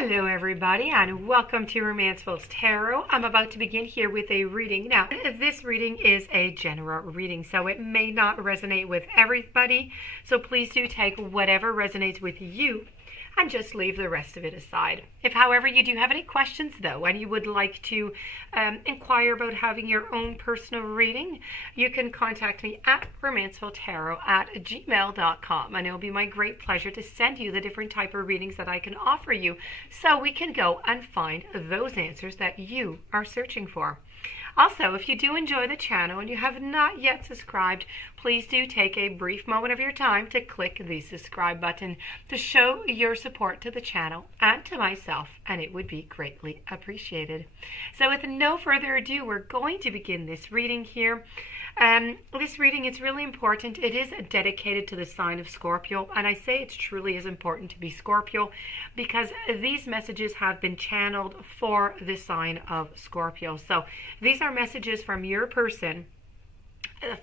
Hello everybody and welcome to Romancefull's Tarot. I'm about to begin here with a reading. Now, this reading is a general reading, so it may not resonate with everybody. So please do take whatever resonates with you and just leave the rest of it aside. If, however, you do have any questions, though, and you would like to inquire about having your own personal reading, you can contact me at romancefulltarot@gmail.com, and it will be my great pleasure to send you the different type of readings that I can offer you so we can go and find those answers that you are searching for. Also, if you do enjoy the channel and you have not yet subscribed, please do take a brief moment of your time to click the subscribe button to show your support to the channel and to myself, and it would be greatly appreciated. So with no further ado, we're going to begin this reading here. This reading is really important. It is dedicated to the sign of Scorpio, and I say it truly is important to be Scorpio because these messages have been channeled for the sign of Scorpio. So these are messages from your person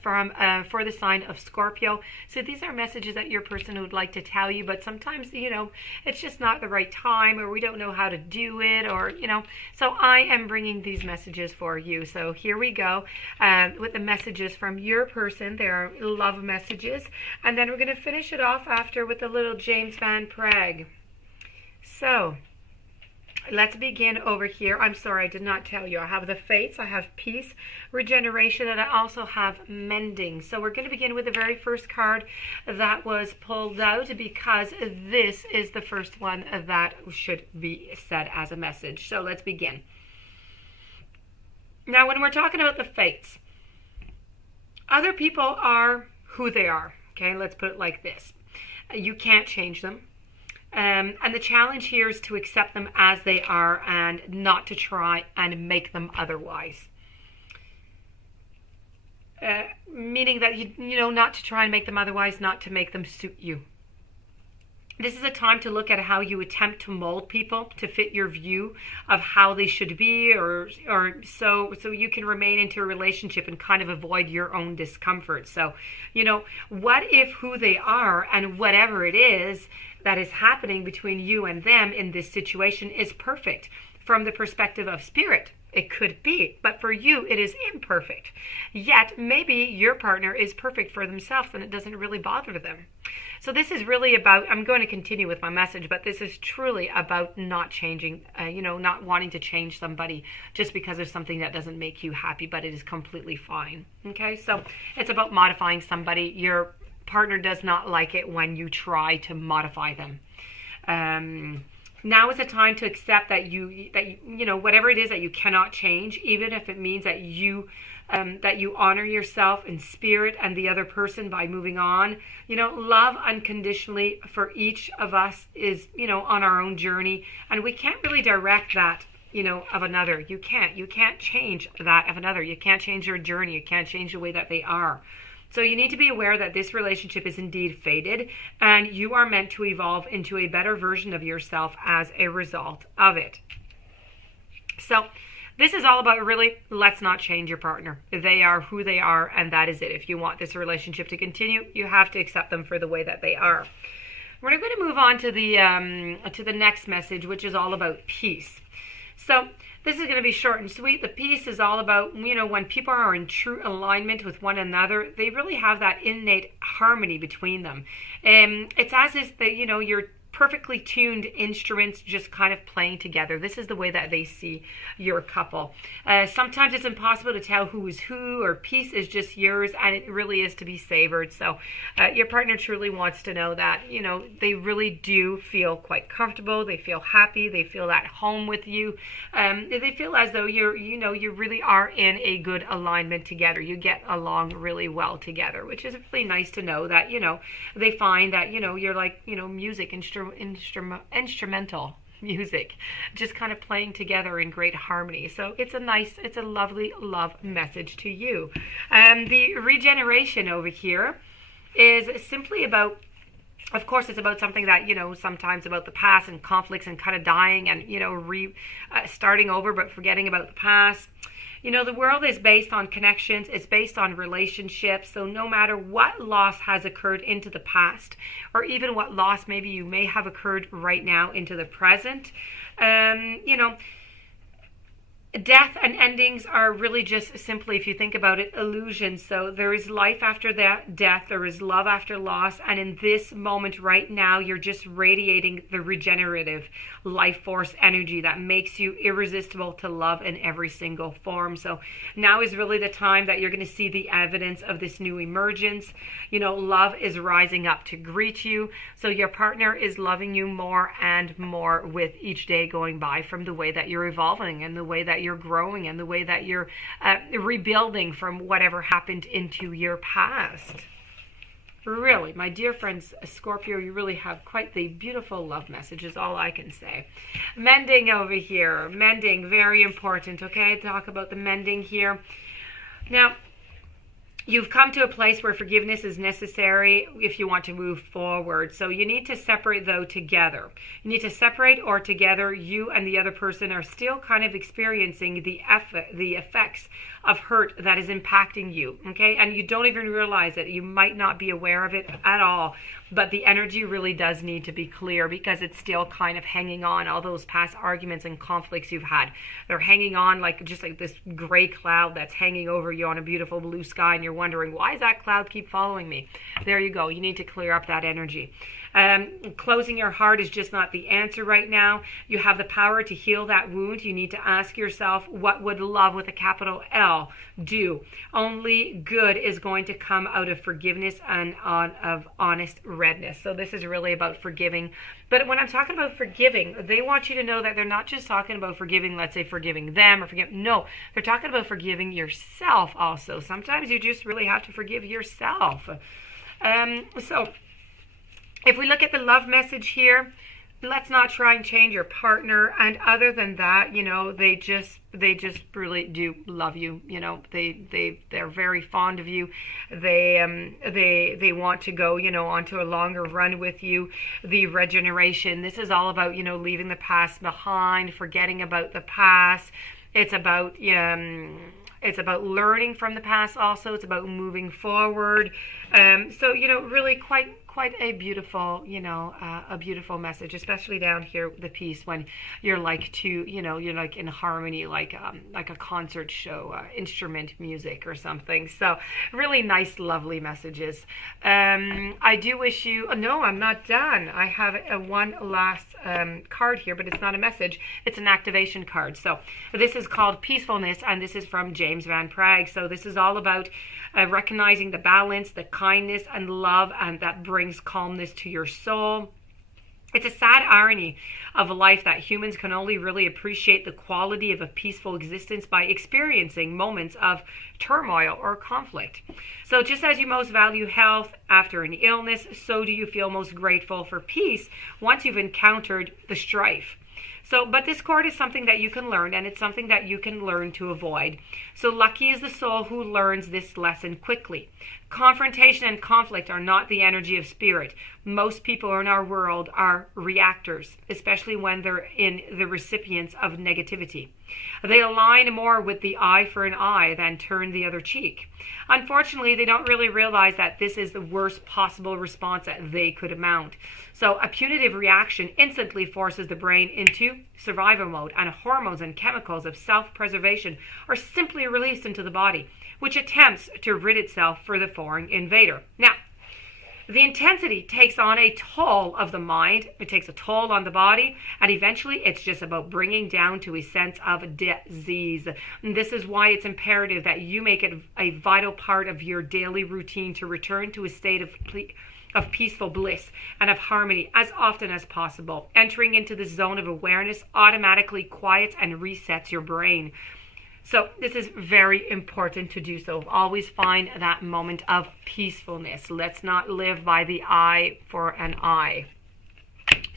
for the sign of Scorpio. So these are messages that your person would like to tell you, but sometimes, it's just not the right time, or we don't know how to do it, or, so I am bringing these messages for you. So here we go with the messages from your person. They are love messages, and then we're going to finish it off after with a little James Van Prague. So let's begin over here. I'm sorry, I did not tell you. I have the fates, I have peace, regeneration, and I also have mending. So we're going to begin with the very first card that was pulled out because this is the first one that should be said as a message. So let's begin. Now, when we're talking about the fates, other people are who they are. Okay, let's put it like this. You can't change them. And the challenge here is to accept them as they are and not to try and make them otherwise. Meaning that, not to try and make them otherwise, not to make them suit you. This is a time to look at how you attempt to mold people to fit your view of how they should be, or so you can remain into a relationship and kind of avoid your own discomfort. So, what if who they are and whatever it is that is happening between you and them in this situation is perfect from the perspective of spirit? It could be, but for you, it is imperfect. Yet, maybe your partner is perfect for themselves and it doesn't really bother them. So this is really about, I'm going to continue with my message, but this is truly about not changing, not wanting to change somebody just because of something that doesn't make you happy, but it is completely fine. Okay, so it's about modifying somebody. Your partner does not like it when you try to modify them. Now is the time to accept that whatever it is that you cannot change, even if it means that you honor yourself in spirit and the other person by moving on. Love unconditionally for each of us is, on our own journey, and we can't really direct that, of another. You can't change that of another. You can't change their journey. You can't change the way that they are. So you need to be aware that this relationship is indeed fated, and you are meant to evolve into a better version of yourself as a result of it. So this is all about really, let's not change your partner. They are who they are, and that is it. If you want this relationship to continue, you have to accept them for the way that they are. We're going to move on to the next message, which is all about peace. So this is going to be short and sweet. The peace is all about, when people are in true alignment with one another, they really have that innate harmony between them. It's as if you're perfectly tuned instruments just kind of playing together. This is the way that they see your couple. Sometimes it's impossible to tell who is who, or peace is just yours, and it really is to be savored. So your partner truly wants to know that, they really do feel quite comfortable. They feel happy. They feel at home with you. They feel as though you really are in a good alignment together. You get along really well together, which is really nice to know that, they find that, you're like, music instrumental music, just kind of playing together in great harmony. So it's a lovely love message to you. The regeneration over here is simply about, of course, it's about something that, sometimes about the past and conflicts and kind of dying and, starting over, but forgetting about the past. You know, the world is based on connections. It's based on relationships. So no matter what loss has occurred into the past, or even what loss maybe you may have occurred right now into the present, you know, death and endings are really just simply, if you think about it, illusions. So there is life after that death, there is love after loss, and in this moment right now, you're just radiating the regenerative life force energy that makes you irresistible to love in every single form. So now is really the time that you're going to see the evidence of this new emergence. You know, love is rising up to greet you. So your partner is loving you more and more with each day going by, from the way that you're evolving and the way that you're growing and the way that you're rebuilding from whatever happened into your past. Really, my dear friends, Scorpio, you really have quite the beautiful love message, is all I can say. Mending over here. Mending, very important, okay? Talk about the mending here. Now, you've come to a place where forgiveness is necessary if you want to move forward. So you need to separate, though, together. You need to separate, or together you and the other person are still kind of experiencing the effects of hurt that is impacting you, okay? And you don't even realize it. You might not be aware of it at all, but the energy really does need to be clear, because it's still kind of hanging on. All those past arguments and conflicts you've had, they're hanging on like just like this gray cloud that's hanging over you on a beautiful blue sky, and you're wondering, why does that cloud keep following me? There you go. You need to clear up that energy. Closing your heart is just not the answer right now. You have the power to heal that wound. You need to ask yourself, what would love with a capital L do? Only good is going to come out of forgiveness and of honest redness. So this is really about forgiving. But when I'm talking about forgiving, they want you to know that they're not just talking about forgiving, let's say forgiving them or forgive. No, they're talking about forgiving yourself also. Sometimes you just really have to forgive yourself. So if we look at the love message here, let's not try and change your partner. And other than that, you know, they just really do love you. You know, they're very fond of you. They want to go, you know, onto a longer run with you. The regeneration. This is all about, you know, leaving the past behind, forgetting about the past. It's about learning from the past also. It's about moving forward. So, you know, really quite a beautiful, you know, a beautiful message, especially down here, the piece when you're like you're like in harmony, like a concert show, instrument music or something. So really nice, lovely messages. I do wish you, no, I'm not done. I have one last card here, but it's not a message. It's an activation card. So this is called Peacefulness, and this is from James Van Praagh. So this is all about recognizing the balance, the kindness and love, and that brings calmness to your soul. It's a sad irony of life that humans can only really appreciate the quality of a peaceful existence by experiencing moments of turmoil or conflict. So just as you most value health after an illness, so do you feel most grateful for peace once you've encountered the strife. So, but discord is something that you can learn, and it's something that you can learn to avoid. So lucky is the soul who learns this lesson quickly. Confrontation and conflict are not the energy of spirit. Most people in our world are reactors, especially when they're in the recipients of negativity. They align more with the eye for an eye than turn the other cheek. Unfortunately, they don't really realize that this is the worst possible response that they could mount. So a punitive reaction instantly forces the brain into survival mode, and hormones and chemicals of self-preservation are simply released into the body, which attempts to rid itself for the foreign invader. Now, the intensity takes on a toll of the mind, it takes a toll on the body, and eventually it's just about bringing down to a sense of disease. And this is why it's imperative that you make it a vital part of your daily routine to return to a state of peaceful bliss and of harmony as often as possible. Entering into the zone of awareness automatically quiets and resets your brain. So this is very important to do so. Always find that moment of peacefulness. Let's not live by the eye for an eye.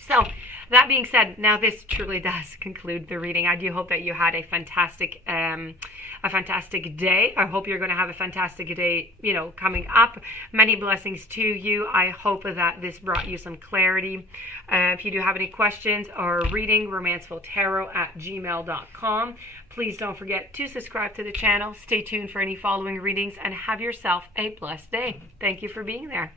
So, that being said, now this truly does conclude the reading. I do hope that you had a fantastic day. I hope you're going to have a fantastic day, coming up. Many blessings to you. I hope that this brought you some clarity. If you do have any questions or reading, romancefulltarot@gmail.com. Please don't forget to subscribe to the channel. Stay tuned for any following readings and have yourself a blessed day. Thank you for being there.